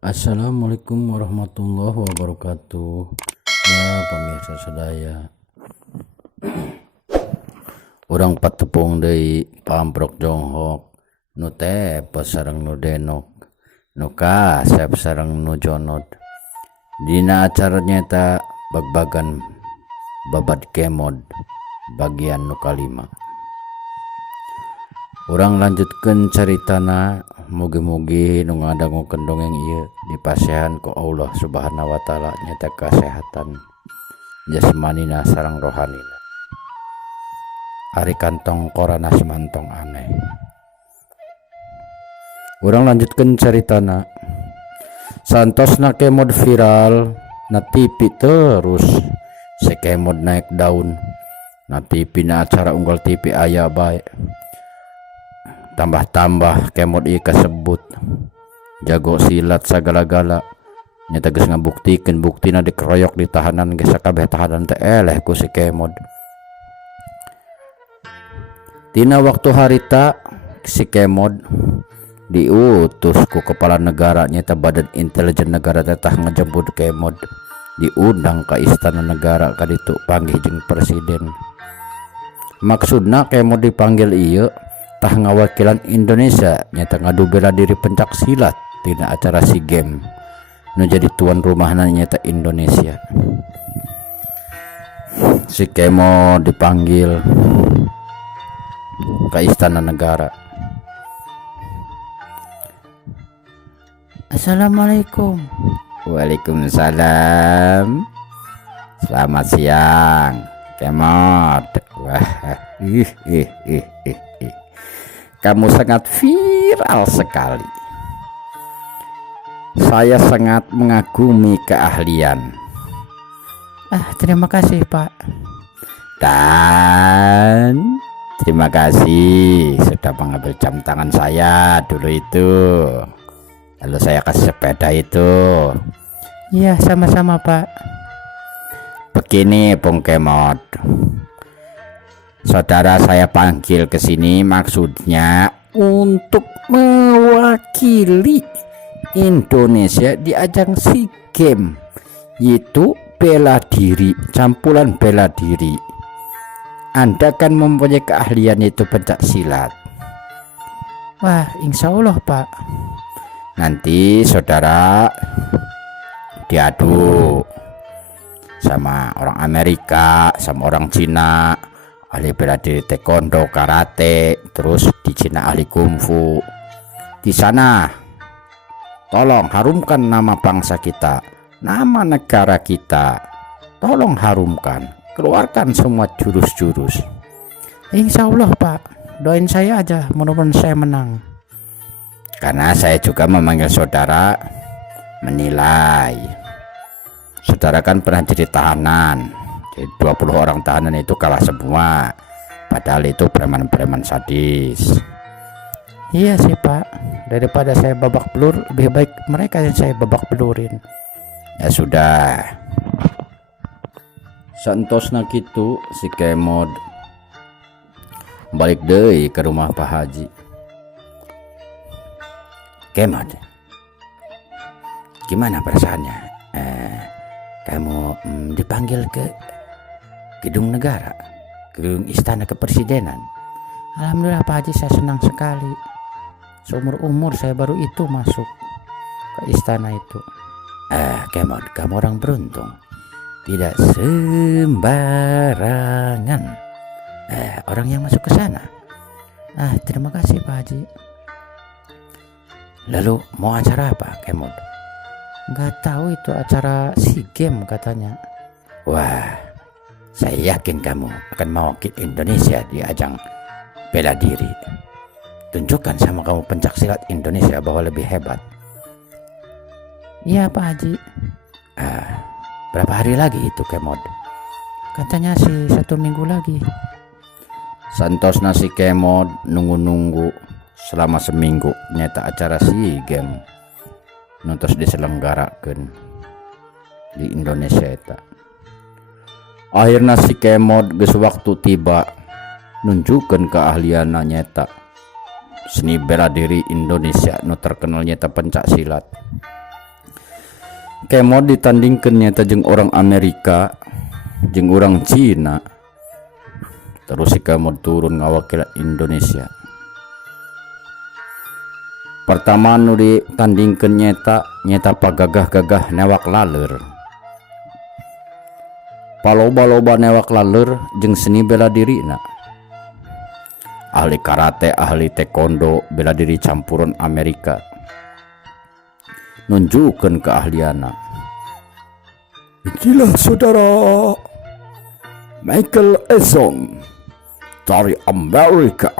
Assalamualaikum warahmatullahi wabarakatuh. Ya pemirsa sedaya, urang patepung deui pamprok jonghok nu tepes sareng nu denok nu kasep sareng nu jonod dina acara nyata bagbagan babat kemod bagian nu kalima. Urang lanjutkeun caritana, mugi-mugi nu ngadangukeun dongeng ieu dipasihan ku Allah Subhanahu wa taala nyata kasehatan jasmanina sareng rohanina. Ari kantong korana simantong aneh. Urang lanjutkeun caritana. Santosna kemod viral na TV terus si kemod naik daun na TV na acara unggal TV aya bae. Tambah-tambah kemod ieu kasebut jago silat sagala-gala nyata geus ngabuktikeun buktina dikeroyok di tahanan geus sakabeh tahanan teh eleh ku si kemod. Tina waktu harita si kemod diutus ku kepala negara nyata badan intelijen negara teh tah ngajemput kemod, diundang ka istana negara kaditu panggih jeung presiden. Maksudna kemod dipanggil ieu tah ngawakilan Indonesia nyata ngadu bela diri pencak silat tina acara SEA Games nu jadi tuan rumahna nyata Indonesia. Si kemo dipanggil ke istana negara. Assalamualaikum. Waalaikumsalam. Selamat siang Kemod. Wah, kamu sangat viral sekali. Saya sangat mengagumi keahlian. Terima kasih Pak. Dan terima kasih sudah mengambil jam tangan saya dulu itu. Lalu saya kasih sepeda itu. Iya, sama-sama Pak. Begini Bung Kemod, saudara saya panggil ke sini maksudnya untuk mewakili Indonesia di ajang SEA Games, yaitu bela diri, campuran bela diri. Anda kan mempunyai keahlian itu pencak silat. Wah, insya Allah Pak. Nanti saudara diadu sama orang Amerika, sama orang Cina, ahli bela diri taekwondo, karate, terus di Cina ahli kungfu. Di sana tolong harumkan nama bangsa kita, nama negara kita. Tolong harumkan, keluarkan semua jurus-jurus. Insya Allah Pak, doain saya aja, mudah-mudahan saya menang. Karena saya juga memanggil saudara menilai. Saudara kan pernah jadi tahanan, jadi 20 orang tahanan itu kalah semua, padahal itu preman-preman sadis. Iya sih Pak, daripada saya babak belur, lebih baik mereka yang saya babak belurin. Ya sudah, santosna kitu si Kemod balik deui ke rumah Pak Haji. Kemod, gimana perasaannya? Kamu dipanggil ke gedung negara, gedung istana kepresidenan. Alhamdulillah Pak Haji, saya senang sekali. Seumur umur saya baru itu masuk ke istana itu. Kemod, kamu orang beruntung. Tidak sembarangan orang yang masuk ke sana. Terima kasih Pak Haji. Lalu mau acara apa Kemod? Nggak tahu, itu acara SEA Games katanya. Wah, saya yakin kamu akan mewakili Indonesia di ajang bela diri. Tunjukkan sama kamu pencak silat Indonesia bahwa lebih hebat. Iya Pak Haji. Berapa hari lagi itu Kemod? Katanya sih 1 minggu lagi. Santos nasi Kemod nunggu-nunggu selama seminggu nyata acara SEA Games nontos diselenggarakan di Indonesia eta. Akhirna si Kemod geus waktu tiba nunjukkeun keahlianna nyata seni bela diri Indonesia nu terkenal nyata pencak silat. kemod ditandingkan nyata jeung orang Amerika jeung orang Cina, terus si kemod turun ngawakil Indonesia. Pertama nu ditandingkan nyata pagagah-gagah newak laleur, paloba-loba newak laleur jeung seni bela dirina, ahli karate, ahli taekwondo, bela diri campuran Amerika, nunjukkan keahliana. Inilah saudara Michael Eason dari Amerika,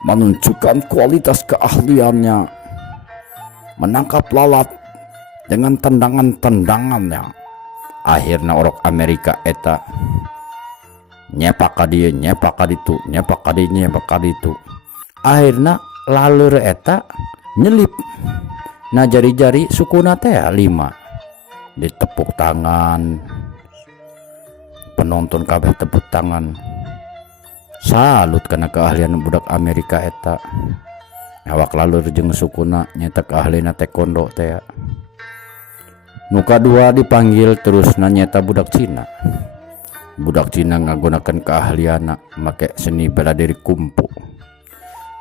menunjukkan kualitas keahliannya menangkap lalat dengan tendangan-tendangannya. Akhirnya orang Amerika eta nyepak ka dieu, nyepak ka ditu, nyepak ka dieu, nyepak ka ditu. Akhirnya laleur eta nyelip na jari-jari sukuna teh 5, ditepuk tangan, penonton kabeh tepuk tangan, salut karena keahlian budak Amerika eta. Awak laleur jeung sukuna nyata keahlian taekwondo teh. Nu kadua dipanggil terus nyata budak Cina. Budak Cina ngagunakan keahlianna make seni bela diri kumpu.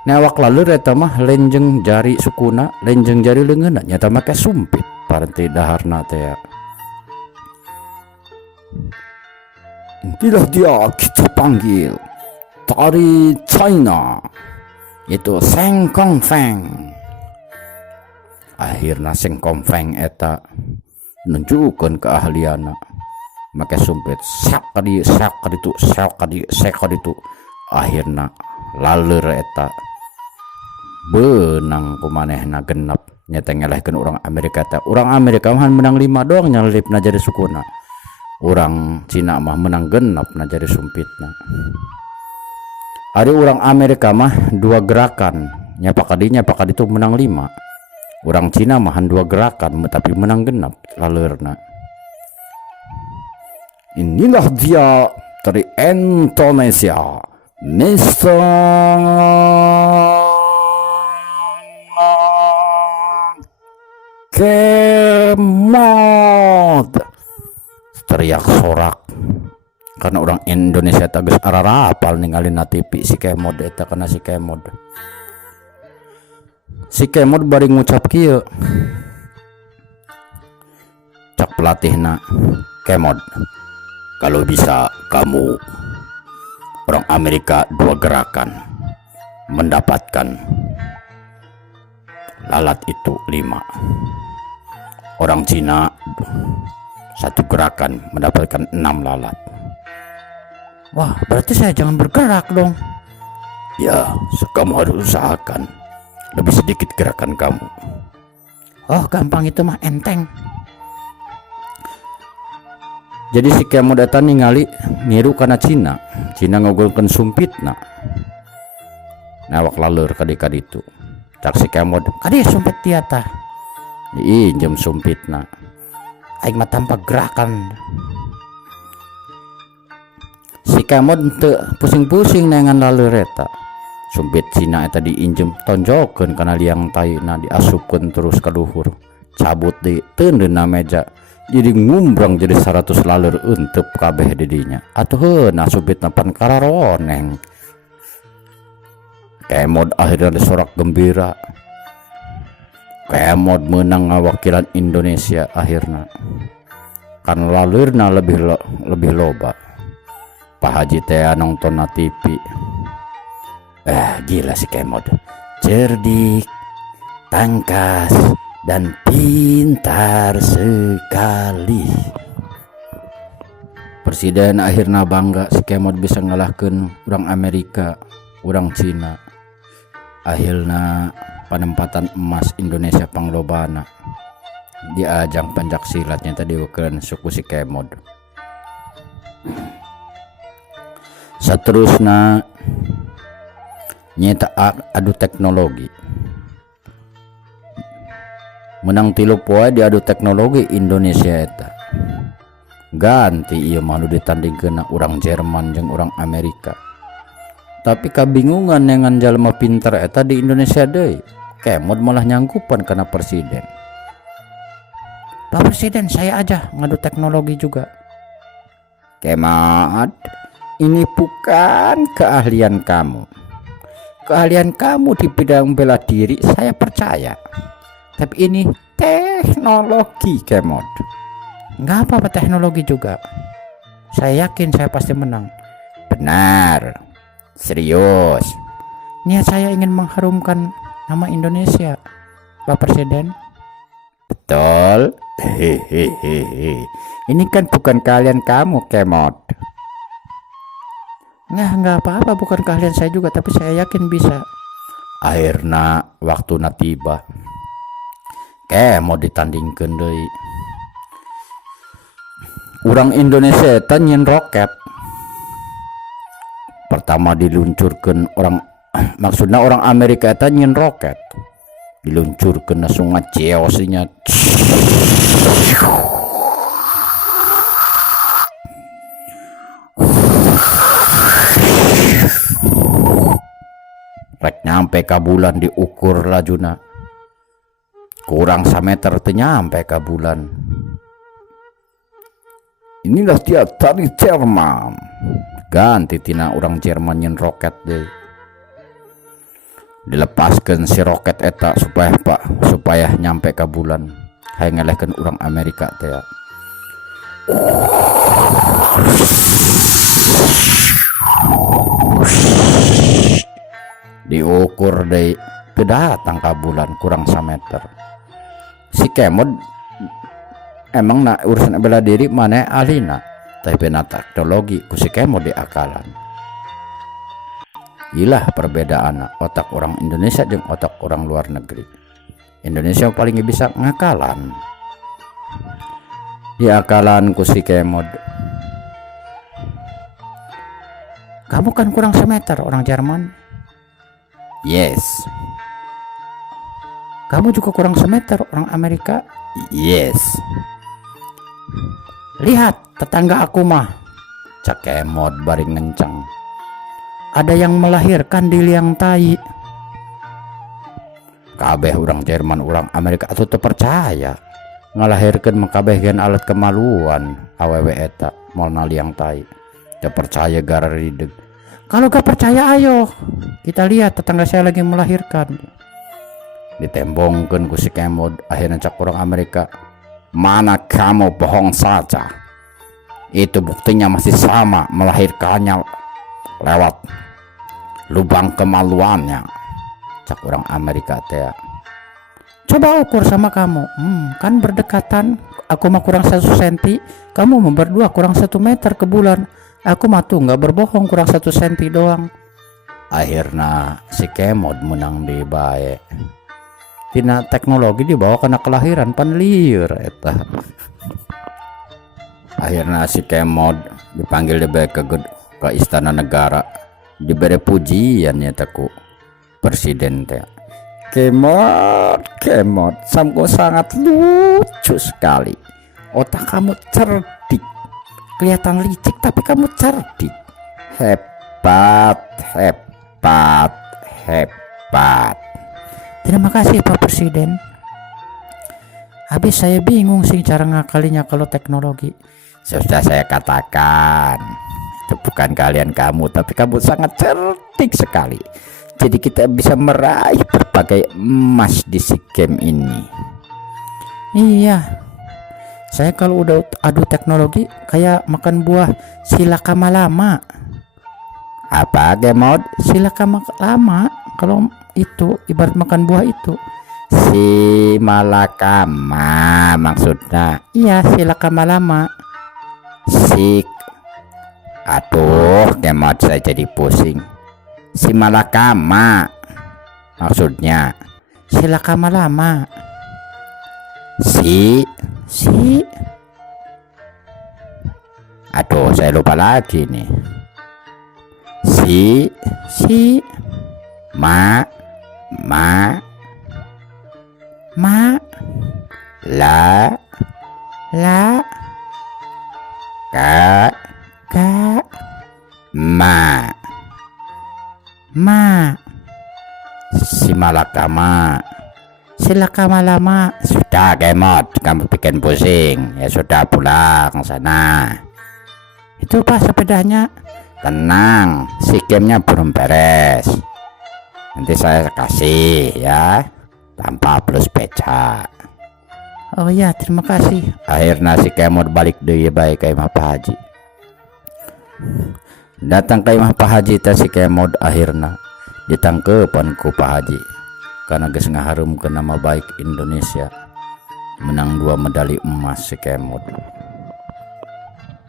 Awak laleur eta mah lenjeng jari sukuna, lenjeng jari leungeunna nyata make sumpit parenti daharna teh. Inilah dia kita panggil dari China, itu Seng Kong Feng. Akhirna Seng Kong Feng eta nunjukkan keahlianna make sumpit, sak kadi sak kaditu, sak kadi sak kaditu. Akhirna laleur eta benang kumanehna genep nyata ngelehkeun orang Amerika teh. Orang Amerika mah menang 5 doang nyalipna jadi sukuna. Orang Cina mah menang genep na jadi sumpitna. Ada orang Amerika mah 2 gerakan, nyapak kadi itu menang 5. Orang Cina mah 2 gerakan tapi menang genep laleurna. Inilah dia dari Indonesia, Mr. Kemod, teriak sorak karena orang Indonesia tegas ararapal ninggalin na TV si Kemod eta. Karena si Kemod bari ngucap kieu, cak pelatihna, Kemod, kalau bisa kamu orang Amerika 2 gerakan mendapatkan lalat itu 5, orang Cina 1 gerakan mendapatkan 6 lalat. Wah, berarti saya jangan bergerak dong. Ya, kamu harus usahakan lebih sedikit gerakan kamu. Oh, gampang itu mah, enteng. Jadi si Kemod datang ningali niru karena Cina ngogolkeun sumpitna. Nawak laleur kadi itu. Cak si Kemod, kadi sumpit dia tah. Diinjem sumpitna. Aing mah tanpa gerakan. Si Kemod teu pusing-pusing nengan laleur eta. Sumpit Cina eta diinjem tonjokeun kana liang taina, diasupkeun terus ka luhur. Cabut di teundeuna meja. Jadi ngumbrang jadi 100 laleur eunteup kabeh di dinya. Atuh heuh sumpitna pan kararoneng. Kemod akhirnya disorak gembira. Kemod menang ngawakilan Indonesia akhirnya. Kan laleurna lebih loba. Pak Haji teh nonton na TV. Gila si Kemod. Cerdik, tangkas, dan pintar sekali. Presiden akhirnya bangga si Kemod bisa ngalahkeun orang Amerika, orang Cina. Akhirnya penempatan emas Indonesia panglobana di ajang pencak silatnya tadi ukuran suku si Kemod. Seterusnya nyata adu teknologi, menang 3 poe di adu teknologi Indonesia eta ganti ieu mah ditandingkeun urang Jerman jeung urang Amerika. Tapi kabingungan dengan jalma pinter eta di Indonesia deui. Kemod malah nyangkupan karena presiden. Pak Presiden, saya aja ngadu teknologi juga. Kemod, ini bukan keahlian kamu. Keahlian kamu di bidang bela diri saya percaya. Tapi ini teknologi, Kemod. Nggak apa-apa teknologi juga. Saya yakin saya pasti menang. Benar. Serius. Niat saya ingin mengharumkan nama Indonesia, Pak Presiden. Betul. Hehehe. Ini kan bukan keahlian kamu, Kemod. Nggak apa-apa, bukan keahlian saya juga, tapi saya yakin bisa. Akhirnya waktu tiba. Mau ditandingkan deui. Orang Indonesia tanyin roket. Pertama diluncurkan maksudnya orang Amerika tanyin roket. Diluncurkan langsung ngaceosinya. Rek nyampe ke bulan diukur lajuna kurang 1 meter nyampe ke bulan. Inilah dia dari Jerman, ganti tina orang Jerman nyen roket deh, dilepaskan si roket eta supaya nyampe ke bulan. Hai ngelehkan orang Amerika teh diukur deh, datang ke bulan kurang 1 meter. Si Kemod emang urusan bela diri mana alina, tapi teknologi ku si Kemod diakalan. Gila perbedaan otak orang Indonesia jeung otak orang luar negeri. Indonesia paling bisa ngakalan, diakalan ku si Kemod. Kamu kan kurang 1 meter orang Jerman. Yes. Kamu juga kurang 1 meter orang Amerika. Yes. Lihat tetangga aku mah, cak Kemod baring ngencang. Ada yang melahirkan di liang tai. Kabeh orang Jerman orang Amerika atuh teu percaya ngalahirkeun makabehkeun alat kemaluan awewe eta moalna liang tai. Teu percaya gara rideg. Kalau gak percaya ayo kita lihat tetangga saya lagi melahirkan. Ditembongkan ku si Kemod. Akhirnya cak orang Amerika, mana kamu bohong saja, itu buktinya masih sama melahirkannya lewat lubang kemaluannya, cak orang Amerika teh. Coba ukur sama kamu, kan berdekatan. Aku mah kurang 1 senti, kamu mau berdua kurang 1 meter ke bulan. Aku mah tuh nggak berbohong kurang 1 senti doang. Akhirnya si Kemod menang di bae. Tina teknologi dibawa kena kelahiran pan lieur eta. Akhirnya si Kemod dipanggil ke istana negara, diberi pujian ya ku presiden teh. Kemod, kamu sangat lucu sekali. Otak kamu cerdik, kelihatan licik tapi kamu cerdik. Hebat. Terima kasih Pak Presiden. Habis saya bingung sih cara ngakalinya kalau teknologi. Sudah saya katakan, itu bukan kalian kamu, tapi kamu sangat cerdik sekali. Jadi kita bisa meraih berbagai emas di SEA Games ini. Iya, saya kalau udah adu teknologi kayak makan buah silakama lama. Apa Kemod? Silakama lama. Kalau itu ibarat makan buah itu. Si malakama maksudnya. Iya, silakama lama. Aduh, Kemod saya jadi pusing. Si malakama maksudnya silakama lama. Aduh, saya lupa lagi nih. Ma la ka ma si malakama Silakan lama. Sudah Kemod, kamu bikin pusing. Ya sudah, pulang sana. Itu Pak sepedanya. Tenang, si gamenya belum beres. Nanti saya kasih ya, tanpa plus becak. Oh ya, terima kasih. Akhirnya si Kemod balik deh baik ke Imah Pak Haji. Datang ke Imah Pak Haji si Kemod akhirnya ditangkepan ku Pak Haji karena geus ngaharumkeun nama baik Indonesia, menang 2 medali emas si Kemod.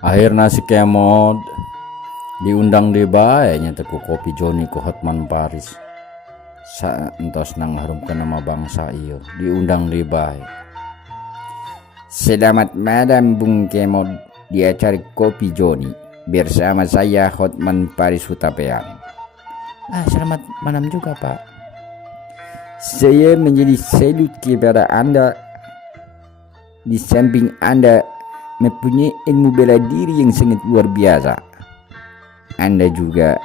Akhirnya si Kemod diundang di bae nya ku Kopi Joni ku Hotman Paris. Saentos nang harumkeun nama bangsa ieu, diundang di bae. Selamat malam Bung Kemod di acara Kopi Joni bersama saya Hotman Paris Hutapeang. Selamat malam juga Pak. Saya menjadi salut kepada Anda. Di samping Anda mempunyai ilmu bela diri yang sangat luar biasa, Anda juga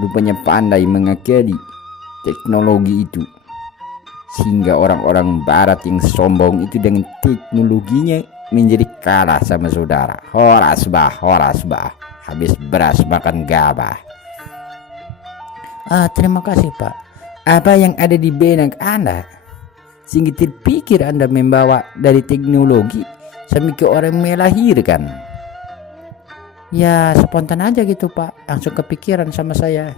rupanya pandai mengakali teknologi itu, sehingga orang-orang barat yang sombong itu dengan teknologinya menjadi kalah sama saudara. Horas bah, habis beras makan gabah. Terima kasih Pak. Apa yang ada di benak Anda sehingga terpikir Anda membawa dari teknologi sampai ke orang melahirkan? Ya spontan aja gitu Pak, langsung kepikiran sama saya.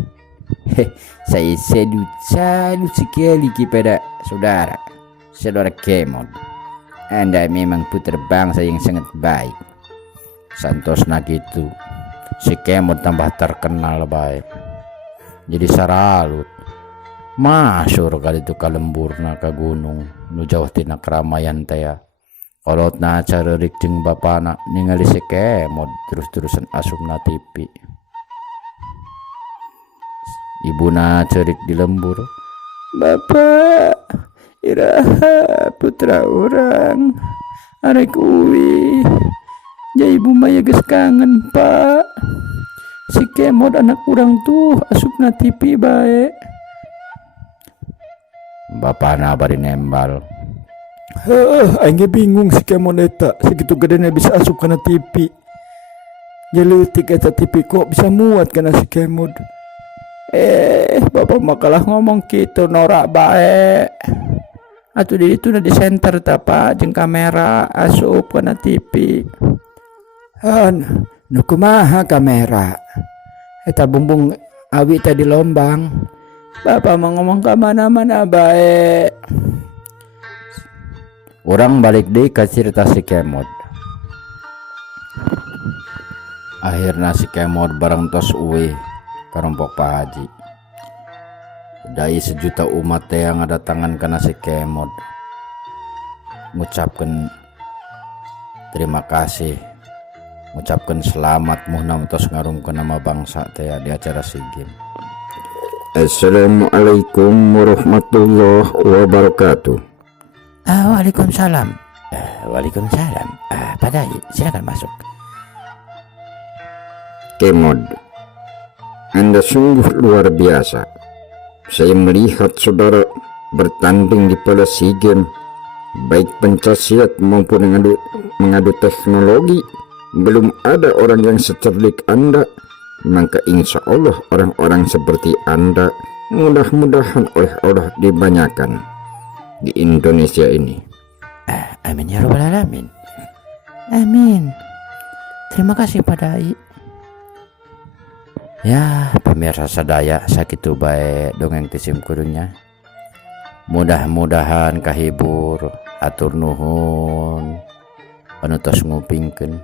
Saya salut sekali kepada saudara Kemod. Anda memang putra bangsa yang sangat baik. Santosna gitu, si Kemod tambah terkenal baik. Jadi saralut, masyur kali itu kalemburna ke gunung, nu jauh tina keramaian teh. Kalau na caririk jeung bapana ningali si Kemod terus-terusan asupna TV. Ibuna cerik di lembur. Bapak, iraha putra orang, arek uwi. Ya ibu maya geus kangen Pak. Si Kemod anak urang tuh asupna TV bae. Bapana bari nembal. Aing bingung si Kemod eta, segitu gedenya bisa asup kana TV. Jeleutik eta TV kok bisa muat kana si Kemod. Bapak makalah ngomong gitu norak bae. Atuh di itu na di center ta Pak jeung kamera asup kana TV. Nu kumaha kamera? Eta bumbung awi tadi lombang. Bapak mau ngomong ke mana-mana bae. Orang balik deh ke cerita si Kemod. Akhirnya si Kemod bareng tos uwe kerompok Pak Haji. Dari 1 juta umat yang ada tangan kena si Kemod ngucapkan terima kasih, ngucapkan selamat muhnam tos ngarumkeun nama bangsa teh di acara SEA Games. Assalamualaikum warahmatullahi wabarakatuh. Waalaikumsalam. Waalaikumsalam. Pak Dai, silakan masuk. Kemod, Anda sungguh luar biasa. Saya melihat saudara bertanding di Piala SEA Games, baik pencasiat maupun mengadu teknologi. Belum ada orang yang secerdik Anda. Maka insya Allah orang-orang seperti Anda mudah-mudahan oleh Allah dibanyakan di Indonesia ini. Amin ya rabbal alamin. Amin. Terima kasih Pak Dai. Ya pemirsa sadaya sakitu bae dongeng tisim kudunya. Mudah-mudahan kahibur, atur nuhun, anu tos ngupingkeun.